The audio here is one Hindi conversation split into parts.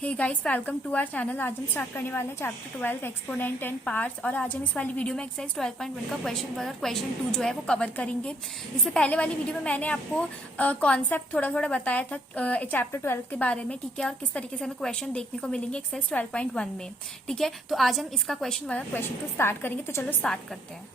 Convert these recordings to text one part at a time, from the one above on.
Hey guys, welcome to our channel. आज हम स्टार्ट करने वाले हैं चैप्टर 12 एक्सपोनेंट एंड पार्ट्स। और आज हम इस वाली वीडियो में एक्सरसाइज 12.1 का क्वेश्चन 1 और क्वेश्चन 2 जो है वो कवर करेंगे। इससे पहले वाली वीडियो में मैंने आपको कॉन्सेप्ट थोड़ा थोड़ा बताया था चैप्टर 12 के बारे में, ठीक है, और किस तरीके से हमें क्वेश्चन देखने को मिलेंगे एक्सरसाइज 12.1 में, ठीक है। तो आज हम इसका क्वेश्चन 1 और क्वेश्चन 2 स्टार्ट करेंगे। तो चलो स्टार्ट करते हैं।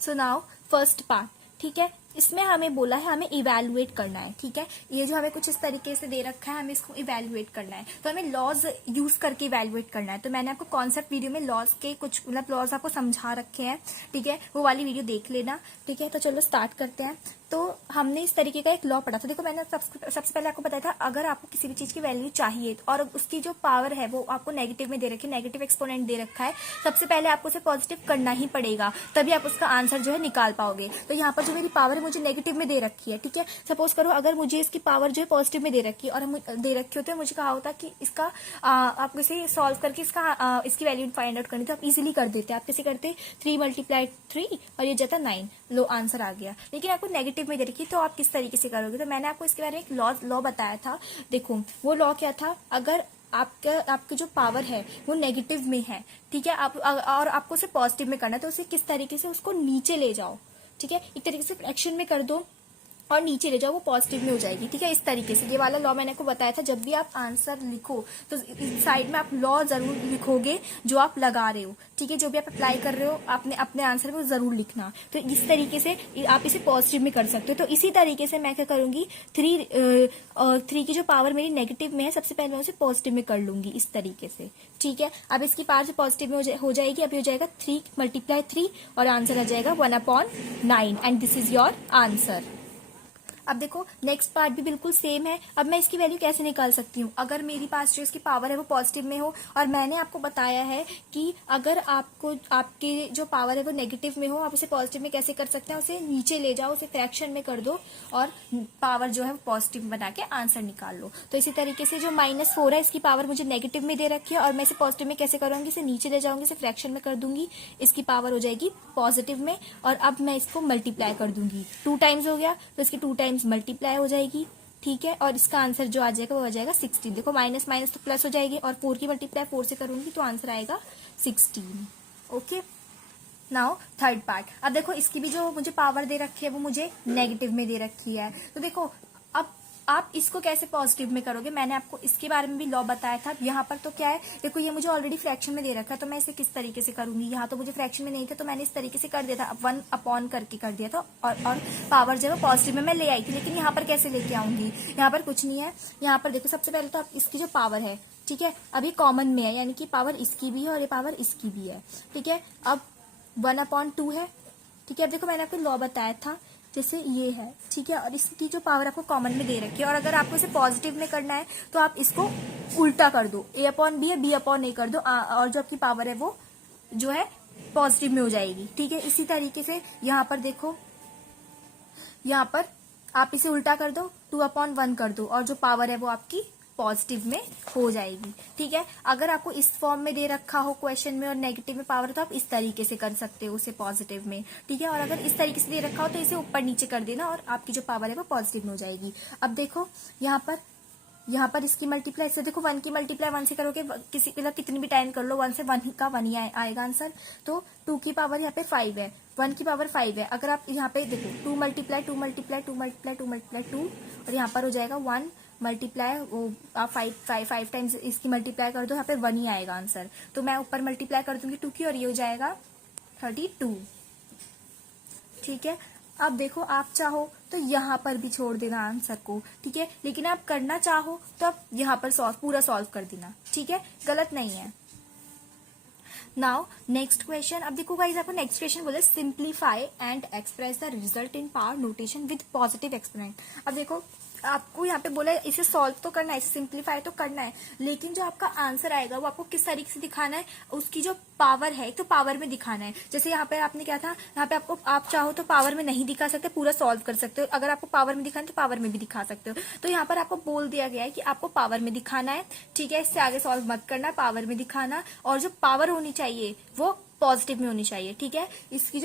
सो नाउ फर्स्ट पार्ट, ठीक है। इसमें हमें बोला है हमें इवैल्यूएट करना है, ठीक है। ये जो हमें कुछ इस तरीके से दे रखा है, हमें इसको इवैल्यूएट करना है। तो हमें लॉज यूज करके इवैल्यूएट करना है। तो मैंने आपको कॉन्सेप्ट वीडियो में लॉज के कुछ लॉज आपको समझा रखे हैं, ठीक है, वो वाली वीडियो देख लेना, ठीक है। तो चलो स्टार्ट करते हैं। तो हमने इस तरीके का एक लॉ पढ़ा था। देखो, मैंने सबसे पहले आपको बताया था अगर आपको किसी भी चीज की वैल्यू चाहिए और उसकी जो पावर है वो आपको नेगेटिव में दे रखी है, नेगेटिव एक्सपोनेंट दे रखा है, सबसे पहले आपको उसे पॉजिटिव करना ही पड़ेगा, तभी आप उसका आंसर जो है निकाल पाओगे। तो यहाँ पर जो मेरी पावर है मुझे नेगेटिव में दे रखी है, ठीक है। सपोज करो अगर मुझे इसकी पावर जो है पॉजिटिव में दे रखी है और दे रखी होती है, मुझे कहा होता कि इसका आप इसे सॉल्व करके इसकी वैल्यू फाइंड आउट करनी, तो आप इजिली कर देते। आप कैसे करते? 3 × 3 और ये जाता 9, लो आंसर आ गया। लेकिन आपको नेगेटिव में दे रखी, तो आप किस तरीके से करोगे? तो मैंने आपको इसके बारे में एक लॉ बताया था। देखो वो लॉ क्या था, अगर आपकी जो पावर है वो नेगेटिव में है, ठीक है, आप और आपको उसे पॉजिटिव में करना है, तो उसे किस तरीके से उसको नीचे ले जाओ, ठीक है, एक तरीके से फ्रैक्शन में कर दो और नीचे ले जाओ, वो पॉजिटिव में हो जाएगी, ठीक है। इस तरीके से ये वाला लॉ मैंने आपको बताया था। जब भी आप आंसर लिखो तो इस साइड में आप लॉ जरूर लिखोगे जो आप लगा रहे हो, ठीक है, जो भी आप अप्लाई कर रहे हो आपने अपने आंसर में जरूर लिखना। तो इस तरीके से आप इसे पॉजिटिव में कर सकते हो। तो इसी तरीके से मैं क्या करूंगी, 3 की जो पावर मेरी नेगेटिव में है, सबसे पहले मैं उसे पॉजिटिव में कर लूंगी इस तरीके से, ठीक है। अब इसकी पावर से पॉजिटिव में हो जाएगी। अब हो जाएगा 3 × 3 और आंसर आ जाएगा 1/9 and this is your answer. अब देखो नेक्स्ट पार्ट भी बिल्कुल सेम है। अब मैं इसकी वैल्यू कैसे निकाल सकती हूँ? अगर मेरी पास जो इसकी पावर है वो पॉजिटिव में हो और मैंने आपको बताया है कि अगर आपको आपकी जो पावर है वो नेगेटिव में हो, आप उसे पॉजिटिव में कैसे कर सकते हैं? उसे नीचे ले जाओ, उसे फ्रैक्शन में कर दो और पावर जो है वो पॉजिटिव बना के आंसर निकाल लो। तो इसी तरीके से जो -4 है इसकी पावर मुझे नेगेटिव में दे रखी है और मैं इसे पॉजिटिव में कैसे करूंगी? इसे नीचे ले जाऊंगी, इसे फ्रैक्शन में कर दूंगी, इसकी पावर हो जाएगी पॉजिटिव में और अब मैं इसको मल्टीप्लाई कर दूंगी। 2 टाइम्स हो गया तो इसकी 2 टाइम्स मल्टीप्लाई हो जाएगी, ठीक है। और इसका आंसर जो आ जाएगा वो आ जाएगा 16। देखो माइनस माइनस तो प्लस हो जाएगी और 4 की मल्टीप्लाई 4 से करूंगी तो आंसर आएगा 16। Okay, now third part. अब देखो इसकी भी जो मुझे पावर दे रखी है वो मुझे नेगेटिव में दे रखी है। तो देखो अब आप इसको कैसे पॉजिटिव में करोगे? मैंने आपको इसके बारे में भी लॉ बताया था। यहाँ पर तो क्या है, देखो ये मुझे ऑलरेडी फ्रैक्शन में दे रखा है, तो मैं इसे किस तरीके से करूंगी? यहाँ तो मुझे फ्रैक्शन में नहीं था तो मैंने इस तरीके से कर दिया था, 1 करके कर दिया था और पावर जो है पॉजिटिव में मैं ले आई थी। लेकिन यहाँ पर कैसे लेके आऊंगी? यहाँ पर कुछ नहीं है। यहाँ पर देखो सबसे पहले तो आप इसकी जो पावर है, ठीक है, अभी कॉमन में है, यानी कि पावर इसकी भी है और ये पावर इसकी भी है, ठीक है। अब 1/2 है, ठीक है। अब देखो मैंने आपको लॉ बताया था, जैसे ये है, ठीक है, और इसकी जो पावर आपको कॉमन में दे रखी है और अगर आपको इसे पॉजिटिव में करना है तो आप इसको उल्टा कर दो, A/B है B/A कर दो और जो आपकी पावर है वो जो है पॉजिटिव में हो जाएगी, ठीक है। इसी तरीके से यहाँ पर देखो, यहाँ पर आप इसे उल्टा कर दो, 2/1 कर दो और जो पावर है वो आपकी पॉजिटिव में हो जाएगी, ठीक है। अगर आपको इस फॉर्म में दे रखा हो क्वेश्चन में और नेगेटिव में पावर, तो आप इस तरीके से कर सकते हो उसे पॉजिटिव में, ठीक है। और अगर इस तरीके से दे रखा हो तो इसे ऊपर नीचे कर देना और आपकी जो पावर है वो पॉजिटिव में हो जाएगी। अब देखो यहाँ पर इसकी मल्टीप्लाई से देखो 1 की मल्टीप्लाई 1 से करोगे, किसी मतलब कितनी भी टाइम कर लो, 1 से 1 का 1 ही आएगा आंसर। तो 2 की पावर यहाँ पे 5 है, 1 की पावर 5 है। अगर आप यहाँ पे देखो 2 × 2 × 2 × 2 और यहाँ पर हो जाएगा 1 मल्टीप्लाई, वो आप 5 टाइम्स इसकी मल्टीप्लाई कर दो, यहाँ पे 1 ही आएगा आंसर। तो मैं ऊपर मल्टीप्लाई कर दूंगी 2 की और ये हो जाएगा 32, ठीक है। अब देखो आप चाहो तो यहाँ पर भी छोड़ देना आंसर को, ठीक है, लेकिन आप करना चाहो तो आप यहाँ पर पूरा सॉल्व कर देना, ठीक है, गलत नहीं है। Now next question. अब देखो गाइस आपको नेक्स्ट क्वेश्चन बोले simplify and express the result in power notation with positive exponent. अब देखो आपको यहाँ पे बोला है इसे सॉल्व तो करना है, इसे सिंप्लीफाई तो करना है, लेकिन जो आपका आंसर आएगा वो आपको किस तरीके से दिखाना है? उसकी जो पावर है तो पावर में दिखाना है। जैसे यहाँ पे आपने क्या था, यहाँ पे आपको आप चाहो तो पावर में नहीं दिखा सकते, पूरा सॉल्व कर सकते हो। अगर आपको पावर में दिखाना है तो पावर में भी दिखा सकते हो। तो यहाँ पर आपको बोल दिया गया है कि आपको पावर में दिखाना है, ठीक है, इससे आगे सॉल्व मत करना, पावर में दिखाना और जो पावर होनी चाहिए वो पॉजिटिव में होनी चाहिए, ठीक है। इसकी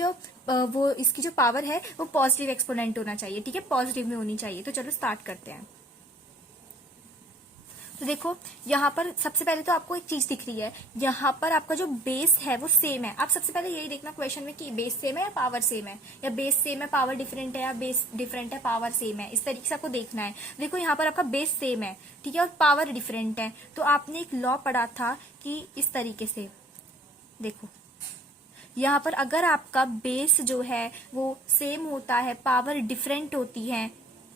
जो पावर है वो पॉजिटिव एक्सपोनेंट होना चाहिए, ठीक है, पॉजिटिव में होनी चाहिए। तो चलो स्टार्ट करते हैं। तो देखो यहाँ पर सबसे पहले तो आपको एक चीज दिख रही है, यहाँ पर आपका जो बेस है वो सेम है। आप सबसे पहले यही देखना क्वेश्चन में कि बेस सेम है या पावर सेम है, या बेस सेम है पावर डिफरेंट है, या बेस डिफरेंट है पावर सेम है। इस तरीके से आपको देखना है। देखो यहाँ पर आपका बेस सेम है, ठीक है, और पावर डिफरेंट है। तो आपने एक लॉ पढ़ा था कि इस तरीके से देखो, यहाँ पर अगर आपका बेस जो है वो सेम होता है, पावर डिफरेंट होती है,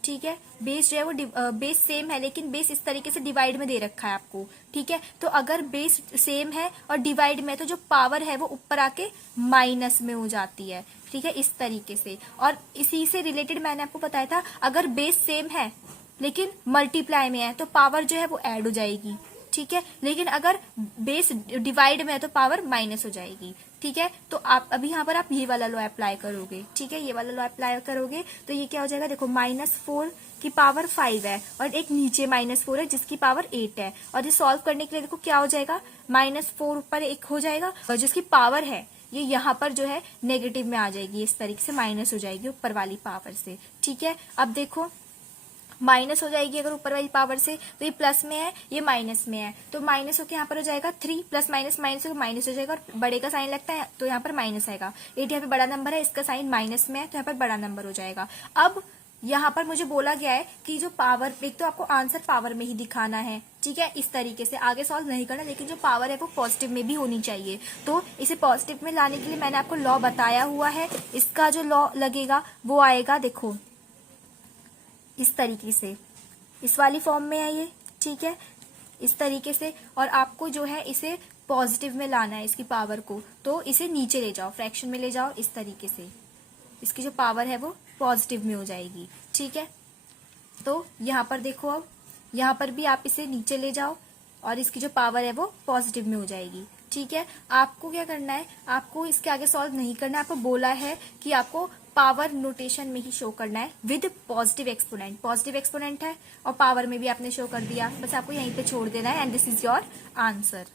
ठीक है, बेस जो है वो बेस सेम है लेकिन बेस इस तरीके से डिवाइड में दे रखा है आपको, ठीक है। तो अगर बेस सेम है और डिवाइड में, तो जो पावर है वो ऊपर आके माइनस में हो जाती है, ठीक है, इस तरीके से। और इसी से रिलेटेड मैंने आपको बताया था, अगर बेस सेम है लेकिन मल्टीप्लाई में है तो पावर जो है वो ऐड हो जाएगी, ठीक है। लेकिन अगर बेस डिवाइड में है तो पावर माइनस हो जाएगी, ठीक है। तो आप अभी यहाँ पर आप ये वाला लॉ अप्लाई करोगे, ठीक है, ये वाला लॉ अप्लाई करोगे तो ये क्या हो जाएगा, देखो -4 की पावर 5 है और एक नीचे -4 है जिसकी पावर 8 है। और ये सॉल्व करने के लिए देखो क्या हो जाएगा, -4 ऊपर एक हो जाएगा और जिसकी पावर है ये यहाँ पर जो है नेगेटिव में आ जाएगी, इस तरीके से माइनस हो जाएगी ऊपर वाली पावर से, ठीक है। अब देखो माइनस हो जाएगी अगर ऊपर वाली पावर से, तो ये प्लस में है ये माइनस में है, तो माइनस होकर यहाँ पर हो जाएगा 3 प्लस माइनस माइनस हो माइनस हो जाएगा, और बड़े का साइन लगता है तो यहाँ पर माइनस आएगा। 8 यहाँ पे बड़ा नंबर है, इसका साइन माइनस में है तो यहाँ पर बड़ा नंबर हो जाएगा। अब यहाँ पर मुझे बोला गया है कि जो पावर, एक तो आपको आंसर पावर में ही दिखाना है, ठीक है, इस तरीके से आगे सॉल्व नहीं करना, लेकिन जो पावर है वो पॉजिटिव में भी होनी चाहिए। तो इसे पॉजिटिव में लाने के लिए मैंने आपको लॉ बताया हुआ है। इसका जो लॉ लगेगा वो आएगा, देखो इस तरीके से, इस वाली फॉर्म में है ये, ठीक है, इस तरीके से। और आपको जो है इसे पॉजिटिव में लाना है इसकी पावर को, तो इसे नीचे ले जाओ, फ्रैक्शन में ले जाओ, इस तरीके से इसकी जो पावर है वो पॉजिटिव में हो जाएगी, ठीक है। तो यहाँ पर देखो, अब यहाँ पर भी आप इसे नीचे ले जाओ और इसकी जो पावर है वो पॉजिटिव में हो जाएगी, ठीक है। आपको क्या करना है, आपको इसके आगे सॉल्व नहीं करना है, आपको बोला है कि आपको पावर नोटेशन में ही शो करना है with positive exponent. Positive exponent है और पावर में भी आपने शो कर दिया, बस आपको यहीं पे छोड़ देना है, and this is your answer.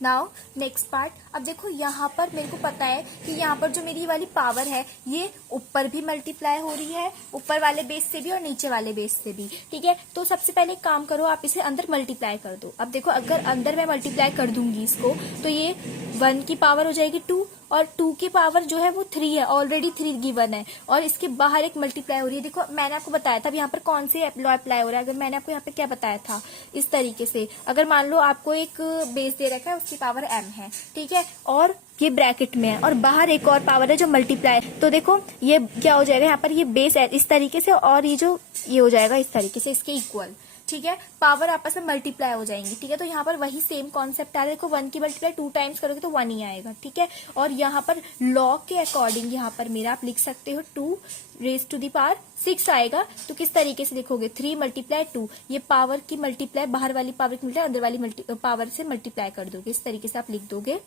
Now next part. अब देखो यहाँ पर मेरे को पता है कि यहाँ पर जो मेरी वाली पावर है ये ऊपर भी मल्टीप्लाई हो रही है, ऊपर वाले बेस से भी और नीचे वाले बेस से भी, ठीक है। तो सबसे पहले एक काम करो, आप इसे अंदर मल्टीप्लाई कर दो। अब देखो अगर अंदर मैं मल्टीप्लाई कर दूंगी इसको, तो ये 1 की पावर हो जाएगी 2, और 2 की पावर जो है वो 3 है, ऑलरेडी 3 गिवन है, और इसके बाहर एक मल्टीप्लाई हो रही है। देखो मैंने आपको बताया था अब यहाँ पर कौन से लॉ अप्लाई हो रहा है। अगर मैंने आपको यहाँ पे क्या बताया था, इस तरीके से, अगर मान लो आपको एक बेस दे रखा है उसकी पावर m है, ठीक है, और ये ब्रैकेट में है और बाहर एक और पावर है जो मल्टीप्लाई, तो देखो ये क्या हो जाएगा, यहाँ पर ये बेस है इस तरीके से और ये जो ये हो जाएगा इस तरीके से इसके इक्वल, ठीक है, पावर आपस में मल्टीप्लाई हो जाएंगी, ठीक है। तो यहाँ पर वही सेम कॉन्सेप्ट आ रहा है, देखो 1 की मल्टीप्लाई 2 टाइम्स करोगे तो 1 ही आएगा, ठीक है। और यहाँ पर लॉ के अकॉर्डिंग यहाँ पर मेरा आप लिख सकते हो 2 रेज टू दी पावर 6 आएगा। तो किस तरीके से लिखोगे, 3 मल्टीप्लाई 2, ये पावर की मल्टीप्लाई बाहर वाली पावर की मल्टीप्लाई अंदर वाली पावर से मल्टीप्लाई कर दोगे, इस तरीके से आप लिख दोगे,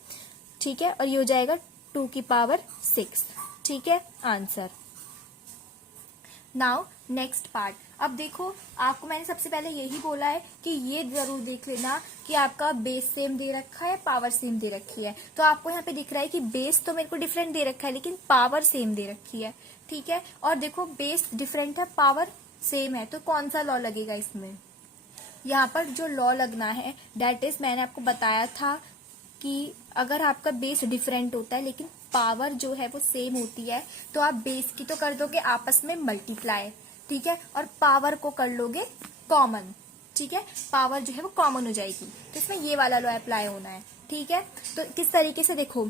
ठीक है। और ये हो जाएगा 2 की पावर 6, ठीक है, आंसर। Now next part. अब देखो आपको मैंने सबसे पहले यही बोला है कि ये जरूर देख लेना कि आपका बेस सेम दे रखा है, पावर सेम दे रखी है। तो आपको यहाँ पे दिख रहा है कि बेस तो मेरे को डिफरेंट दे रखा है लेकिन पावर सेम दे रखी है, ठीक है। और देखो बेस डिफरेंट है, पावर सेम है, तो कौन सा लॉ लगेगा इसमें, यहाँ पर जो लॉ लगना है डेट इज, मैंने आपको बताया था कि अगर आपका बेस डिफरेंट होता है लेकिन पावर जो है वो सेम होती है, तो आप बेस की तो कर दोगे आपस में मल्टीप्लाई, ठीक है, और पावर को कर लोगे कॉमन, ठीक है, पावर जो है वो कॉमन हो जाएगी। तो इसमें ये वाला लॉ अप्लाई होना है, ठीक है। तो किस तरीके से, देखो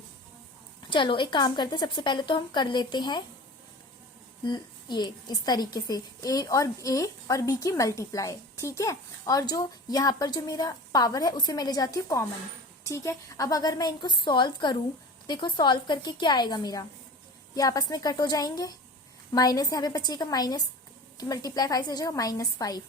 चलो एक काम करते हैं, सबसे पहले तो हम कर लेते हैं ये इस तरीके से ए और बी की मल्टीप्लाई, ठीक है, और जो यहाँ पर जो मेरा पावर है उसे मैं ले जाती हूँ कॉमन, ठीक है। अब अगर मैं इनको सॉल्व करूं तो देखो सॉल्व करके क्या आएगा मेरा, ये आपस में कट हो जाएंगे, माइनस यहाँ पे बचेगा, माइनस की मल्टीप्लाई 5 से हो जाएगा -5,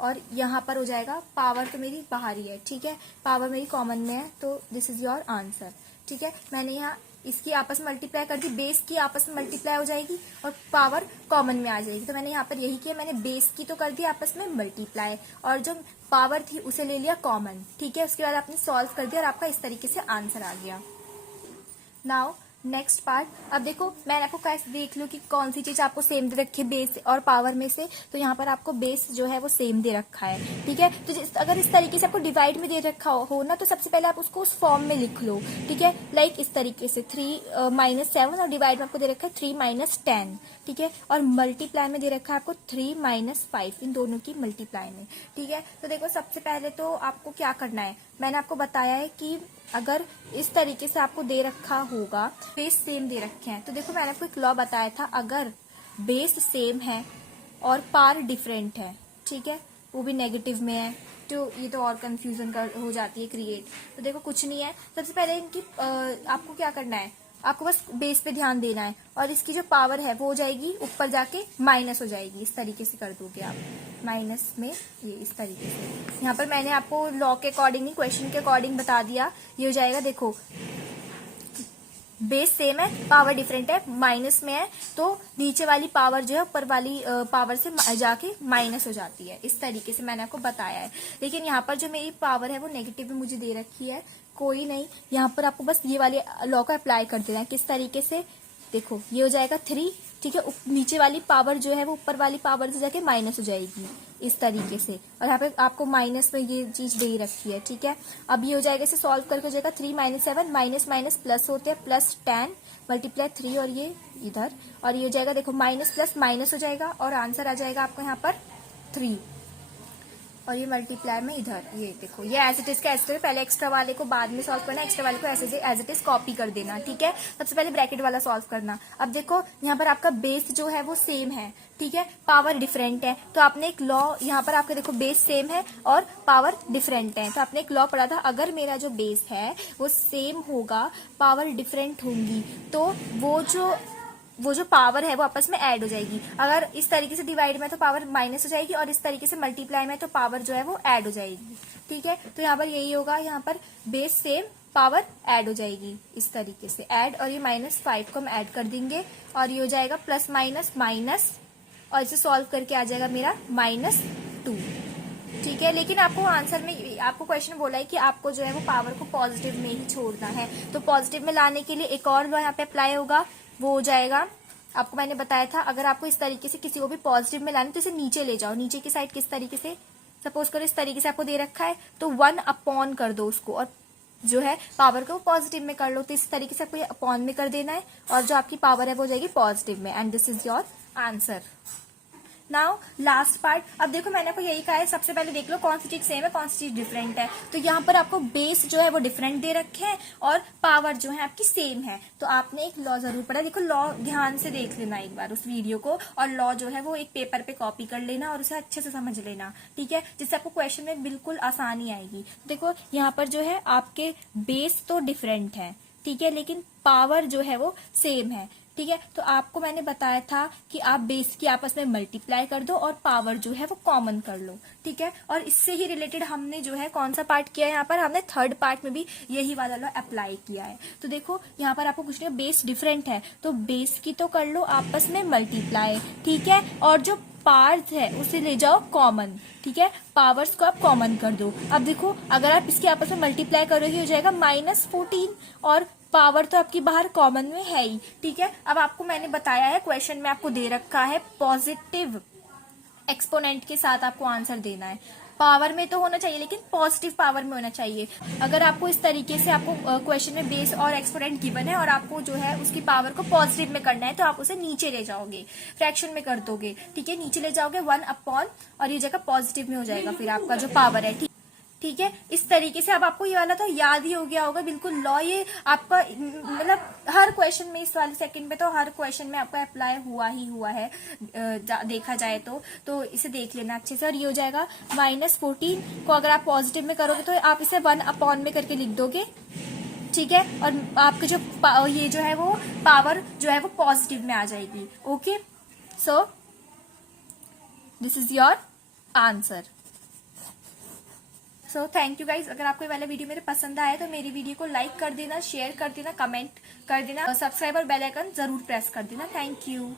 और यहाँ पर हो जाएगा पावर तो मेरी बाहर ही है, ठीक है, पावर मेरी कॉमन में है, तो दिस इज योर आंसर, ठीक है। मैंने यहाँ इसकी आपस में मल्टीप्लाई कर दी, बेस की आपस में मल्टीप्लाई हो जाएगी और पावर कॉमन में आ जाएगी। तो मैंने यहाँ पर यही किया, मैंने बेस की तो कर दी आपस में मल्टीप्लाई और जो पावर थी उसे ले लिया कॉमन, ठीक है। उसके बाद आपने सॉल्व कर दिया और आपका इस तरीके से आंसर आ गया। नाउ नेक्स्ट पार्ट, अब देखो मैंने आपको कैसे देख लो कि कौन सी चीज आपको सेम दे रखी है बेस और पावर में से। तो यहाँ पर आपको बेस जो है वो सेम दे रखा है, ठीक है। तो अगर इस तरीके से आपको डिवाइड में दे रखा हो ना, तो सबसे पहले आप उसको उस फॉर्म में लिख लो, ठीक है। लाइक इस तरीके से 3 - 7 और डिवाइड में आपको दे रखा है 3 - 10, ठीक है। और मल्टीप्लाई में दे रखा है आपको 3 - 5, इन दोनों की मल्टीप्लाई में, ठीक है। तो देखो सबसे पहले तो आपको क्या करना है, मैंने आपको बताया है कि अगर इस तरीके से आपको दे रखा होगा, बेस सेम दे रखे हैं, तो देखो मैंने आपको एक लॉ बताया था, अगर बेस सेम है और पार डिफरेंट है, ठीक है, वो भी नेगेटिव में है, तो ये तो और कंफ्यूजन हो जाती है क्रिएट। तो देखो कुछ नहीं है, सबसे पहले इनकी आपको क्या करना है, आपको बस बेस पे ध्यान देना है, और इसकी जो पावर है वो हो जाएगी ऊपर जाके माइनस हो जाएगी, इस तरीके से कर दोगे आप माइनस में, ये इस तरीके से। यहाँ पर मैंने आपको लॉ के अकॉर्डिंग नहीं, क्वेश्चन के अकॉर्डिंग बता दिया। ये हो जाएगा, देखो बेस सेम है, पावर डिफरेंट है, माइनस में है, तो नीचे वाली पावर जो है ऊपर वाली पावर से जाके माइनस हो जाती है, इस तरीके से मैंने आपको बताया है। लेकिन यहाँ पर जो मेरी पावर है वो नेगेटिव में मुझे दे रखी है, कोई नहीं, यहाँ पर आपको बस ये वाले लॉ को अप्लाई कर देना है। किस तरीके से, देखो ये हो जाएगा 3, ठीक है, नीचे वाली पावर जो है वो ऊपर वाली पावर से जाके माइनस हो जाएगी, इस तरीके से। और यहाँ पे आपको माइनस में ये चीज दे रखी है, ठीक है। अब ये हो जाएगा, इसे सॉल्व करके हो जाएगा 3 - 7, माइनस माइनस प्लस होते हैं, +10 मल्टीप्लाई 3 और ये इधर, और ये हो जाएगा, देखो माइनस प्लस माइनस हो जाएगा और आंसर आ जाएगा आपको यहाँ पर 3, और ये मल्टीप्लाई में इधर, ये देखो ये एज इट इज का एज, पहले एक्स्ट्रा वाले को बाद में सॉल्व करना, एक्स्ट्रा वाले को एज इट इज कॉपी कर देना, ठीक है। सबसे पहले ब्रैकेट वाला सॉल्व करना। अब देखो यहाँ पर आपका बेस जो है वो सेम है, ठीक है, पावर डिफरेंट है, तो आपने एक लॉ, यहाँ पर आपका देखो बेस सेम है और पावर डिफरेंट है, तो आपने एक लॉ पढ़ा था, अगर मेरा जो बेस है वो सेम होगा, पावर डिफरेंट होंगी, तो वो जो पावर है वो आपस में ऐड हो जाएगी। अगर इस तरीके से डिवाइड में तो पावर माइनस हो जाएगी, और इस तरीके से मल्टीप्लाई में तो पावर जो है वो ऐड हो जाएगी, ठीक है। तो यहाँ पर यही होगा, यहाँ पर बेस सेम, पावर ऐड हो जाएगी, इस तरीके से ऐड, और ये -5 को हम ऐड कर देंगे, और ये हो जाएगा प्लस माइनस माइनस, और इसे सॉल्व करके आ जाएगा मेरा -2, ठीक है। लेकिन आपको आंसर में, आपको क्वेश्चन बोला है कि आपको जो है वो पावर को पॉजिटिव में ही छोड़ना है, तो पॉजिटिव में लाने के लिए एक और लॉ यहाँ पे अप्लाई होगा, वो हो जाएगा, आपको मैंने बताया था, अगर आपको इस तरीके से किसी को भी पॉजिटिव में लाना तो इसे नीचे ले जाओ, नीचे की साइड किस तरीके से, सपोज करो इस तरीके से आपको दे रखा है, तो 1 कर दो उसको, और जो है पावर को पॉजिटिव में कर लो, तो इस तरीके से आपको ये अपॉन में कर देना है, और जो आपकी पावर है वो हो जाएगी पॉजिटिव में, and this is your answer. Now last part, अब देखो मैंने आपको यही कहा है, सबसे पहले देख लो कौन सी चीज सेम है, कौन सी चीज डिफरेंट है। तो यहाँ पर आपको बेस जो है वो डिफरेंट दे रखे हैं और पावर जो है आपकी सेम है, तो आपने एक लॉ जरूर पढ़ा, देखो लॉ ध्यान से देख लेना एक बार उस वीडियो को, और लॉ जो है वो एक पेपर पे कॉपी कर लेना और उसे अच्छे से समझ लेना, ठीक है, जिससे आपको क्वेश्चन में बिल्कुल आसानी आएगी। देखो यहाँ पर जो है आपके बेस तो डिफरेंट है, ठीक है, लेकिन पावर जो है वो सेम है, ठीक है। तो आपको मैंने बताया था कि आप बेस की आपस में मल्टीप्लाई कर दो और पावर जो है वो कॉमन कर लो, ठीक है। और इससे ही रिलेटेड हमने जो है कौन सा पार्ट किया है, यहाँ पर हमने थर्ड पार्ट में भी यही वाला लॉ अप्लाई किया है। तो देखो यहाँ पर आपको कुछ नहीं, बेस डिफरेंट है तो बेस की तो कर लो आपस में मल्टीप्लाई, ठीक है, और जो पार्ट है उसे ले जाओ कॉमन, ठीक है, पावर्स को आप कॉमन कर दो। अब देखो अगर आप इसके आपस में मल्टीप्लाई करोगे हो जाएगा -14, और पावर तो आपकी बाहर कॉमन में है ही, ठीक है। अब आपको मैंने बताया है, क्वेश्चन में आपको दे रखा है पॉजिटिव एक्सपोनेंट के साथ आपको आंसर देना है, पावर में तो होना चाहिए लेकिन पॉजिटिव पावर में होना चाहिए। अगर आपको इस तरीके से आपको क्वेश्चन में बेस और एक्सपोनेंट गिवन है और आपको जो है उसकी पावर को पॉजिटिव में करना है, तो आप उसे नीचे ले जाओगे, फ्रैक्शन में कर दोगे, ठीक है, नीचे ले जाओगे 1 और ये जगह पॉजिटिव में हो जाएगा फिर आपका जो पावर है, ठीक है। इस तरीके से अब आपको ये वाला तो याद ही हो गया होगा बिल्कुल लॉ, ये आपका मतलब हर क्वेश्चन में, इस वाले सेकंड में तो हर क्वेश्चन में आपका अप्लाई हुआ ही हुआ है, देखा जाए तो इसे देख लेना अच्छे से। और ये हो जाएगा -14 को अगर आप पॉजिटिव में करोगे तो आप इसे 1 में करके लिख दोगे, ठीक है, और आपके जो ये जो है वो पावर जो है वो पॉजिटिव में आ जाएगी, okay. So this is your answer. So thank you guys, अगर आपको ये वाला वीडियो मेरे पसंद आया तो मेरी वीडियो को लाइक कर देना, शेयर कर देना, कमेंट कर देना, सब्सक्राइब और बेल आइकन जरूर प्रेस कर देना। Thank you.